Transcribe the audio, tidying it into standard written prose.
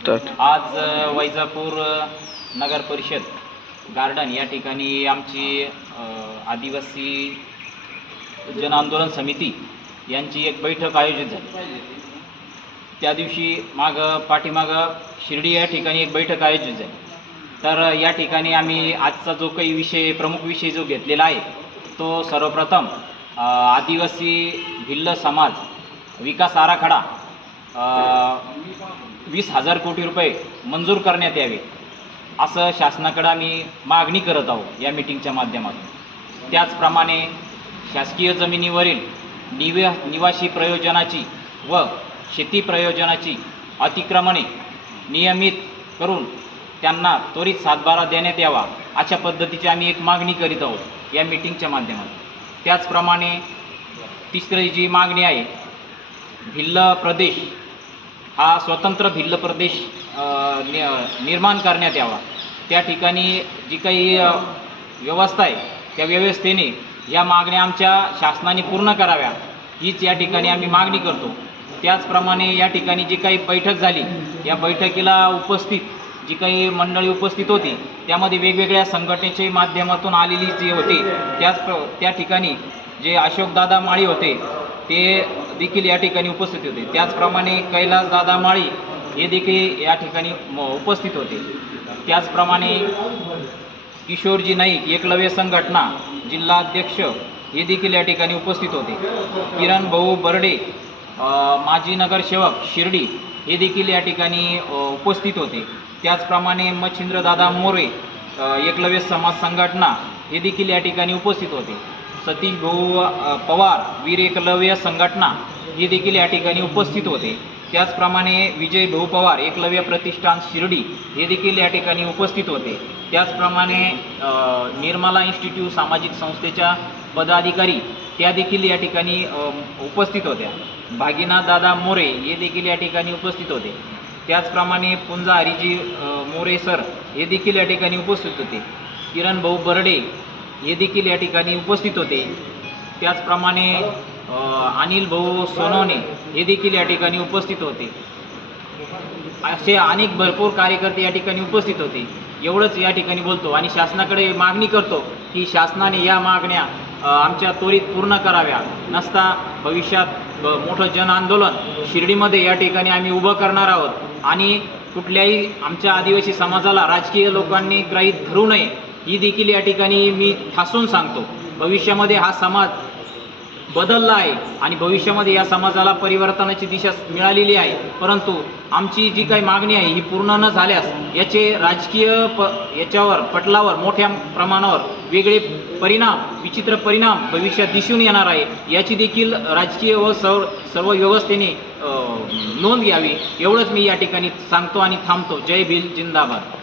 Start. आज वैजापूर नगर परिषद garden या ठिकाणी आमची आदिवासी जन आंदोलन समिती यांची एक बैठक आयोजित झाली. त्या दिवशी पाठीमागं शिर्डी या ठिकाणी एक बैठक आयोजित झाली. तर या ठिकाणी आम्ही आजचा जो काही प्रमुख विषय जो घेतलेला आहे तो सर्वप्रथम आदिवासी भिल्ल समाज विकास आराखडा 20,000 कोटी रुपये मंजूर करण्यात यावे असं शासनाकडे आम्ही मागणी करत आहोत या मीटिंगच्या माध्यमातून. त्याचप्रमाणे शासकीय जमिनीवरील निवासी प्रयोजनाची व शेती प्रयोजनाची अतिक्रमणे नियमित करून त्यांना त्वरित सातबारा देण्यात यावा अशा पद्धतीची आम्ही एक मागणी करीत आहोत या मीटिंगच्या माध्यमातून. त्याचप्रमाणे तिसरी जी मागणी आहे, भिल्ल प्रदेश हा स्वतंत्र भिल्ल प्रदेश निर्माण करण्यात यावा. त्या ठिकाणी जी काही व्यवस्था आहे त्या व्यवस्थेने या मागण्या आमच्या शासनाने पूर्ण कराव्या हीच या ठिकाणी आम्ही मागणी करतो. त्याचप्रमाणे या ठिकाणी जी काही बैठक झाली या बैठकीला जी काही मंडळी उपस्थित होती त्यामध्ये वेगवेगळ्या संघटनेच्या माध्यमातून आलेली जी होती त्या ठिकाणी जे अशोकदादा माळी होते ते देखील या ठिकाणी उपस्थित होते. त्याचप्रमाणे कैलासदादा माळी हे देखील या ठिकाणी उपस्थित होते. त्याचप्रमाणे किशोरजी नाईक एकलव्य संघटना जिल्हाध्यक्ष हे देखील या ठिकाणी उपस्थित होते. किरण भाऊ बर्डे माजी नगरसेवक शिर्डी हे देखील या ठिकाणी उपस्थित होते. त्याचप्रमाणे मच्छिंद्रदादा मोरे एकलव्य समाज संघटना हे देखील या ठिकाणी उपस्थित होते. सतीश भाऊ पवार वीर एकलव्य संघटना हे देखील या ठिकाणी उपस्थित होते. त्याचप्रमाणे विजय भाऊ पवार एकलव्य प्रतिष्ठान शिर्डी हे देखील या ठिकाणी उपस्थित होते. त्याचप्रमाणे निर्मला इन्स्टिट्यूट सामाजिक संस्थेच्या पदाधिकारी त्या देखील या ठिकाणी उपस्थित होत्या. भागीनाथ दादा मोरे हे देखील या ठिकाणी उपस्थित होते. त्याचप्रमाणे पुंजा हरिजी मोरे सर हे देखील या ठिकाणी उपस्थित होते. किरण भाऊ बर्डे हे देखील या ठिकाणी उपस्थित होते. त्याचप्रमाणे अनिल भाऊ सोनवणे हे देखील या ठिकाणी उपस्थित होते. असे अनेक भरपूर कार्यकर्ते या ठिकाणी उपस्थित होते. एवढंच या ठिकाणी बोलतो आणि शासनाकडे मागणी करतो की शासनाने या मागण्या आमच्या त्वरित पूर्ण कराव्या. नसता भविष्यात मोठं जन आंदोलन शिर्डीमध्ये या ठिकाणी आम्ही उभं करणार आहोत आणि कुठल्याही आमच्या आदिवासी समाजाला राजकीय लोकांनी गृहीत धरू नये ही देखील या ठिकाणी मी ठासून सांगतो. भविष्यामध्ये हा समाज बदलला आहे आणि भविष्यामध्ये या समाजाला परिवर्तनाची दिशा मिळालेली आहे. परंतु आमची जी काही मागणी आहे ही पूर्ण न झाल्यास याचे याच्यावर पटलावर मोठ्या प्रमाणावर वेगळे विचित्र परिणाम भविष्यात दिसून येणार आहे. याची देखील राजकीय व सर्व व्यवस्थेने नोंद घ्यावी. एवढंच मी या ठिकाणी सांगतो आणि थांबतो. जय भील, जिंदाबाद.